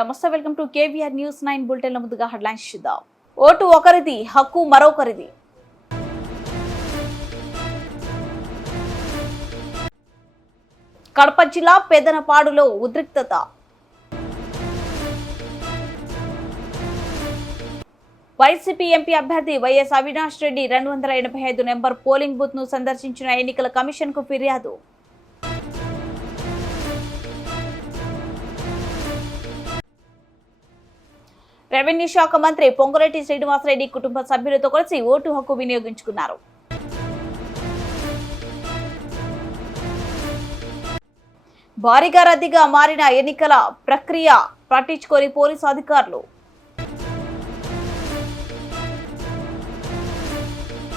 నమస్తే, welcome to KVR news 9 బులెటిన్ల ముందుగా headlines చూద్దాం. ఓటు ఒకరిది, హక్కు మరొకరిది. కడప జిల్లా పెదనపాడులో ఉద్రిక్తత. వైసీపీ ఎంపీ అభ్యర్థి YS Avinash Reddy 285 number polling booth ను సందర్శించిన ఎన్నికల కమిషన్ కు ఫిర్యాదు. రెవెన్యూ శాఖ మంత్రి పొంగులేటి శ్రీనివాసరెడ్డి కుటుంబ సభ్యులతో కలిసి ఓటు హక్కు వినియోగించుకున్నారు. భారీగా రద్దీగా మారిన ఎన్నికల ప్రక్రియ పట్టించుకోని పోలీసు అధికారులు.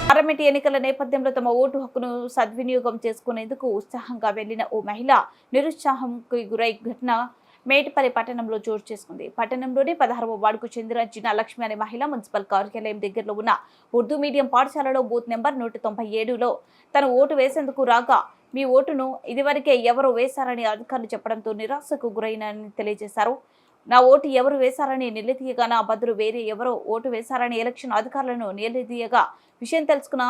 పార్లమెంట్ ఎన్నికల నేపథ్యంలో తమ ఓటు హక్కును సద్వినియోగం చేసుకునేందుకు ఉత్సాహంగా వెళ్లిన ఓ మహిళ నిరుత్సాహంకు గురై ఘటన మేటిపల్లి పట్టణంలో చోటు చేసుకుంది. పట్టణంలోని 16వ వార్డుకు చెందిన జిన్నా లక్ష్మి అనే మహిళ మున్సిపల్ కార్యాలయం దగ్గరలో ఉన్న ఉర్దూ మీడియం పాఠశాలలో బూత్ నెంబర్ 197లో తను ఓటు వేసేందుకు రాగా మీ ఓటును ఇదివరకే ఎవరో వేశారని అధికారులు చెప్పడంతో నిరాశకు గురైనని తెలియజేశారు. నా ఓటు ఎవరు వేశారని నిలదీయగా నా బదులు వేరే ఎవరో ఓటు వేశారని ఎలక్షన్ అధికారులను నిలదీయగా విషయం తెలుసుకున్న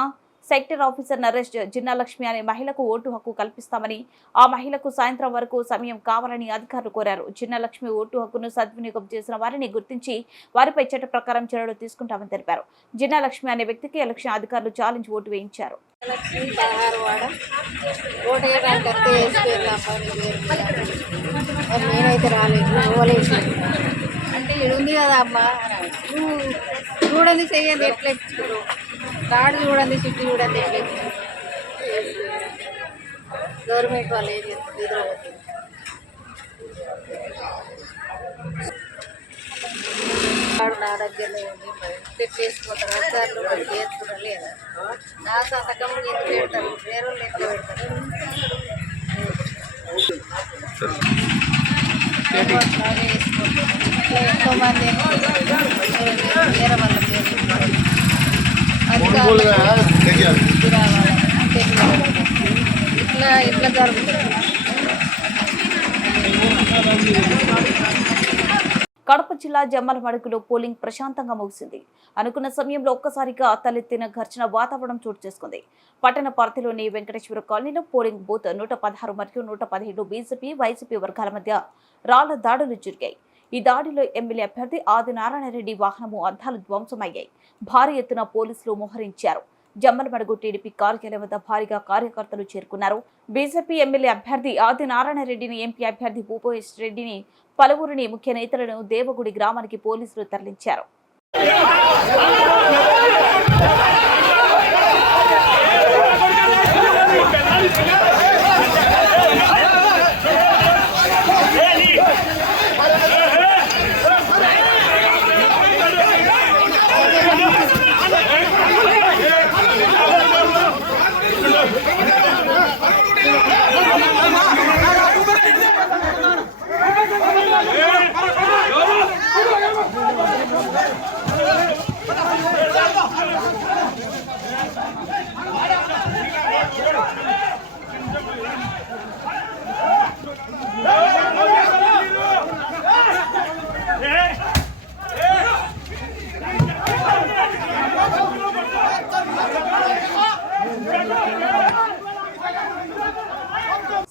సెక్టర్ ఆఫీసర్ నరేష్ జిన్నా లక్ష్మి అనే మహిళకు ఓటు హక్కు కల్పిస్తామని, ఆ మహిళకు సాయంత్రం వరకు సమయం కావాలని అధికారులు కోరారు. జిన్నా లక్ష్మి ఓటు హక్కును సద్వినియోగం చేసిన వారిని గుర్తించి వారిపై చట్ట ప్రకారం చర్యలు తీసుకుంటామని తెలిపారు. జిన్నా లక్ష్మి అనే వ్యక్తికి ఎలక్షన్ అధికారులు ఛాలెంజ్ ఓటు వేయించారు. అంటే ఉంది కదా అమ్మా, చూడండి చెయ్యండి ఎట్లా కార్డు చూడండి, చుట్టూ చూడండి ఎట్లా గవర్నమెంట్ వాళ్ళు ఏం చేస్తారు. కార్డు నా దగ్గరలో ఉంది, చేసుకుంటారు అధికారులు వాళ్ళు చేసుకుంటారు లేదా నా సంతకం ఎందుకు పెడతారు, వేరే వాళ్ళు ఎట్లా పెడతారు. ఎంతో మంది వేరే వాళ్ళ ఇట్లా జరుగుతుంది. కడప జిల్లా జమ్మలమడుగులో పోలింగ్ ప్రశాంతంగా ముగిసింది. అనుకున్న సమయంలో ఒక్కసారిగా తలెత్తిన ఘర్షణ వాతావరణం చోటు చేసుకుంది. పట్టణ పరిధిలోని వెంకటేశ్వర కాలనీలో పోలింగ్ బూత్ 116 మరియు 117 బీజేపీ వైసీపీ వర్గాల మధ్య రాళ్ల దాడులు జరిగాయి. ఈ దాడిలో ఎమ్మెల్యే అభ్యర్థి ఆదినారాయణరెడ్డి వాహనము అద్దాలు ధ్వంసమయ్యాయి. భారీ ఎత్తున పోలీసులు మోహరించారు. జమ్మలమడుగు టీడీపీ కార్యాలయం వద్ద భారీగా కార్యకర్తలు చేరుకున్నారు. బీజేపీ ఎమ్మెల్యే అభ్యర్థి ఆదినారాయణరెడ్డిని, ఎంపీ అభ్యర్థి భూపేష్ రెడ్డిని, పలువురిని ముఖ్య నేతలను దేవగుడి గ్రామానికి పోలీసులు తరలించారు.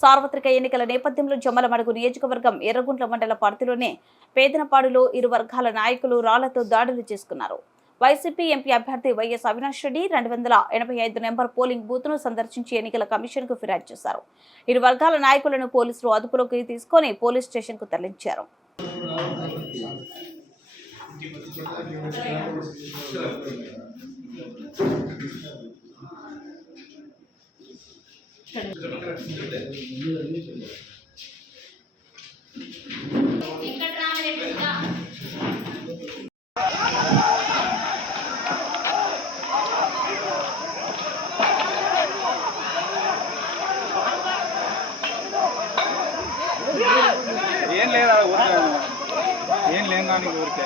సార్వత్రిక ఎన్నికల నేపథ్యంలో జమ్మలమడుగు నియోజకవర్గం ఎర్రగుంట్ల మండల పరిధిలోనే పేదనపాడులో ఇరు వర్గాల నాయకులు రాళ్లతో దాడులు చేసుకున్నారు. వైసీపీ ఎంపీ అభ్యర్థి YS Avinash Reddy 285 number polling booth ను సందర్శించి ఎన్నికల కమిషన్ కు ఫిర్యాదు చేశారు. ఇరు వర్గాల నాయకులను పోలీసులు అదుపులోకి తీసుకుని పోలీస్ స్టేషన్ కు తరలించారు. ఏం లేదా ఊరికే ఏం లేని దానికి ఊరికే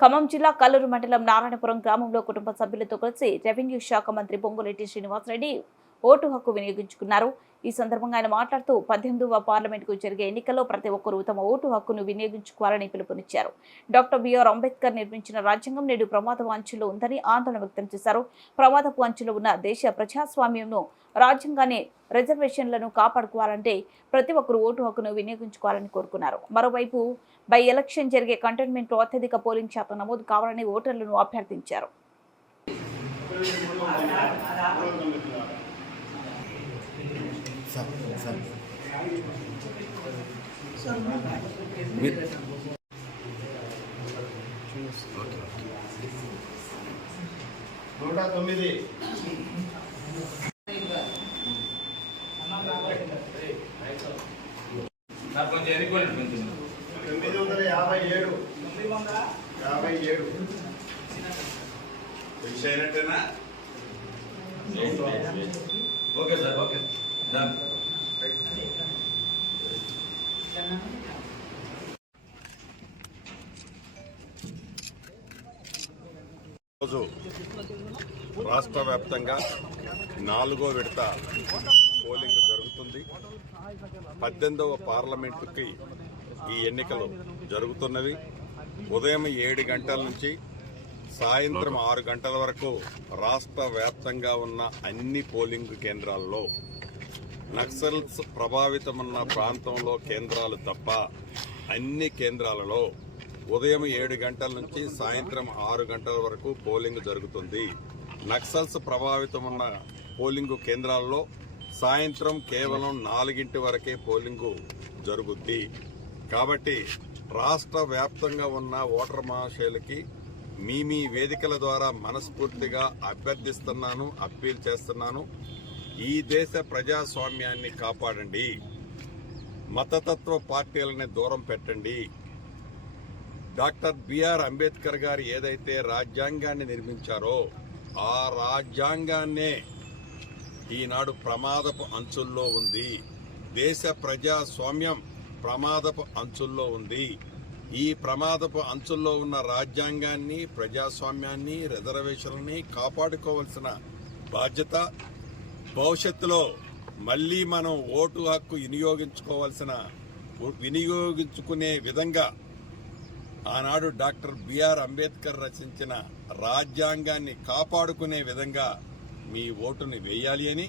ఖమ్మం జిల్లా కల్లూరు మండలం నారాయణపురం గ్రామంలో కుటుంబ సభ్యులతో కలిసి రెవెన్యూ శాఖ మంత్రి పొంగులేటి శ్రీనివాసరెడ్డి ఓటు హక్కు వినియోగించుకున్నారు. ఈ సందర్భంగా ఆయన మాట్లాడుతూ 18వ పార్లమెంటుకు జరిగే ఎన్నికల్లో ప్రతి ఒక్కరూ తమ ఓటు హక్కును వినియోగించుకోవాలని పిలుపునిచ్చారు. డాక్టర్ బిఆర్ అంబేద్కర్ నిర్మించిన రాజ్యాంగం నేడు ప్రమాదపు అంచులో ఉందని ఆందోళన వ్యక్తం చేశారు. ప్రమాదపు అంచులో ఉన్న దేశ ప్రజాస్వామ్యంను, రాజ్యాంగాన్ని, రిజర్వేషన్లను కాపాడుకోవాలంటే ప్రతి ఒక్కరూ ఓటు హక్కును వినియోగించుకోవాలని కోరుకున్నారు. మరోవైపు బై ఎలక్షన్ జరిగే కంటోన్మెంట్లో అత్యధిక పోలింగ్ శాతం నమోదు కావాలని ఓటర్లను అభ్యర్థించారు. Okay sir, okay done. రోజు రాష్ట్ర వ్యాప్తంగా 4వ విడత పోలింగ్ జరుగుతుంది. 18వ పార్లమెంటుకి ఈ ఎన్నికలు జరుగుతున్నవి. ఉదయం 7 గంటల నుంచి సాయంత్రం 6 గంటల వరకు రాష్ట్ర వ్యాప్తంగా ఉన్న అన్ని పోలింగ్ కేంద్రాల్లో నక్సల్స్ ప్రభావితమున్న ప్రాంతంలో కేంద్రాలు తప్ప అన్ని కేంద్రాలలో ఉదయం 7 గంటల నుంచి సాయంత్రం 6 గంటల వరకు పోలింగ్ జరుగుతుంది. నక్సల్స్ ప్రభావితమున్న పోలింగ్ కేంద్రాల్లో సాయంత్రం కేవలం 4 వరకే పోలింగు జరుగుద్ది. కాబట్టి రాష్ట్ర వ్యాప్తంగా ఉన్న ఓటర్ మహాశయులకి మీ వేదికల ద్వారా మనస్ఫూర్తిగా అభ్యర్థిస్తున్నాను, అప్పీల్ చేస్తున్నాను. ఈ దేశ ప్రజాస్వామ్యాన్ని కాపాడండి, మతతత్వ పార్టీలని దూరం పెట్టండి. డాక్టర్ బిఆర్ అంబేద్కర్ గారు ఏదైతే రాజ్యాంగాన్ని నిర్మించారో ఆ రాజ్యాంగాన్నే ఈనాడు ప్రమాదపు అంచుల్లో ఉంది. దేశ ప్రజాస్వామ్యం ప్రమాదపు అంచుల్లో ఉంది. ఈ ప్రమాదపు అంచుల్లో ఉన్న రాజ్యాంగాన్ని, ప్రజాస్వామ్యాన్ని, రిజర్వేషన్ని కాపాడుకోవాల్సిన బాధ్యత భవిష్యత్తులో మళ్ళీ మనం ఓటు హక్కు వినియోగించుకునే విధంగా ఆనాడు డాక్టర్ బిఆర్ అంబేద్కర్ రచించిన రాజ్యాంగాన్ని కాపాడుకునే విధంగా మీ ఓటుని వేయాలి అని,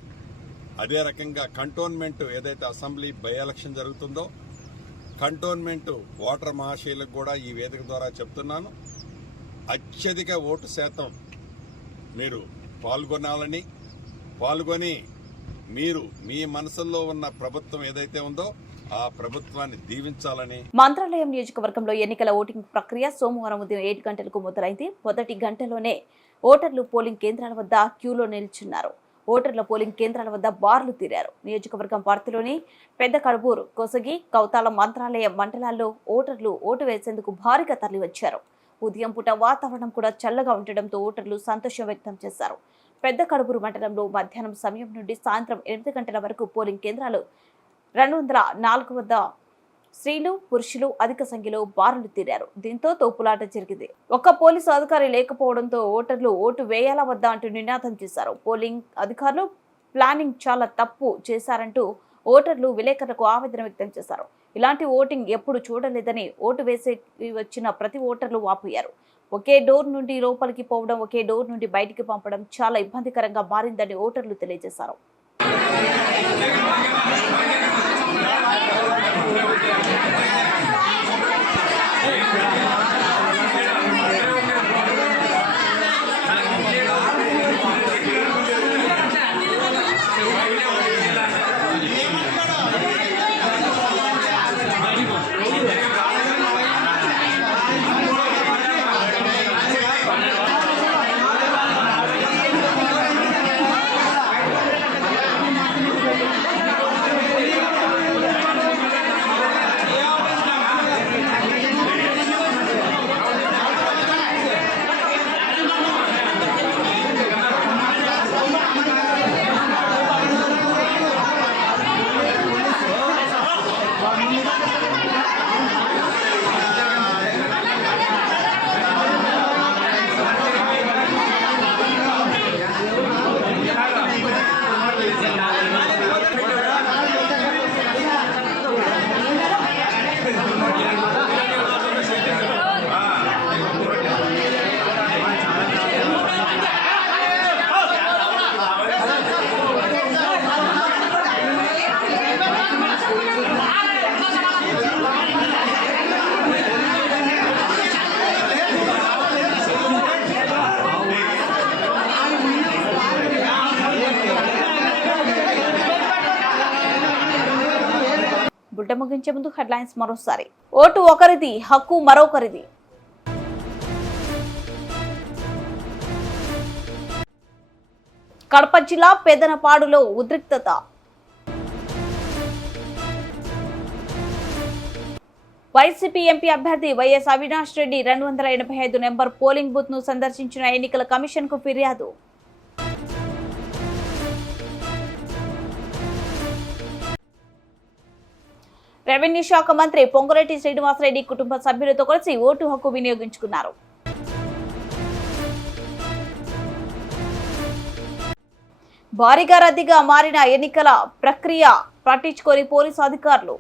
అదే రకంగా కంటోన్మెంట్ ఏదైతే అసెంబ్లీ బై ఎలక్షన్ జరుగుతుందో కంటోన్మెంట్ ఓటర్ మహాశయులకు కూడా ఈ వేదిక ద్వారా చెప్తున్నాను, అత్యధిక ఓటు శాతం మీరు పాల్గొని మీరు మీ మనసుల్లో ఉన్న ప్రభుత్వం ఏదైతే ఉందో ఆ ప్రభుత్వాన్ని దీవించాలని. మంత్రాలయం నియోజకవర్గంలో ఎన్నికల ఓటింగ్ ప్రక్రియ సోమవారం ఉదయం 7 గంటలకు మొదలైంది. మొదటి గంటలోనే ఓటర్లు పోలింగ్ కేంద్రాల వద్ద క్యూలో నిల్చున్నారు. ఓటర్ల పోలింగ్ కేంద్రాల వద్ద బార్లు తీరారు. నియోజకవర్గం పరిధిలోని పెద్ద కడుపూరు, కొసగి, కౌతాల, మంత్రాలయం మండలాల్లో ఓటర్లు ఓటు వేసేందుకు భారీగా తరలివచ్చారు. ఉదయం పూట వాతావరణం కూడా చల్లగా ఉండడంతో ఓటర్లు సంతోషం వ్యక్తం చేశారు. పెద్ద కడుపూరు మండలంలో మధ్యాహ్నం సమయం నుండి సాయంత్రం 8 గంటల వరకు పోలింగ్ కేంద్రాలు 204 వద్ద స్త్రీలు, పురుషులు అధిక సంఖ్యలో బారులు తీరారు. దీంతో తోపులాట జరిగింది. ఒక్క పోలీసు అధికారి లేకపోవడంతో ఓటర్లు ఓటు వేయాలా వద్దా అంటూ నినాదం చేశారు. పోలింగ్ అధికారులు ప్లానింగ్ చాలా తప్పు చేశారంటూ ఓటర్లు విలేకరులకు ఆవేదన వ్యక్తం చేశారు. ఇలాంటి ఓటింగ్ ఎప్పుడు చూడలేదని ఓటు వేసే వచ్చిన ప్రతి ఓటర్లు వాపోయారు. ఒకే డోర్ నుండి లోపలికి పోవడం, ఒకే డోర్ నుండి బయటికి పంపడం చాలా ఇబ్బందికరంగా మారిందని ఓటర్లు తెలియజేశారు. బులెటిన్ ముగించే ముందు హెడ్లైన్స్ మరోసారి. ఓటు ఒకరిది, హక్కు మరొకరిది. కడప జిల్లా పెదనపాడులో ఉద్రిక్తత. వైసీపీ ఎంపీ అభ్యర్థి YS Avinash Reddy 285 number polling booth ను సందర్శించిన ఎన్నికల కమిషన్ కు ఫిర్యాదు. రెవెన్యూ శాఖ మంత్రి పొంగులేటి శ్రీనివాసరెడ్డి కుటుంబ సభ్యులతో కలిసి ఓటు హక్కు వినియోగించుకున్నారు. భారీగా రద్దీగా మారిన ఎన్నికల ప్రక్రియ పట్టించుకోని పోలీసు అధికారులు.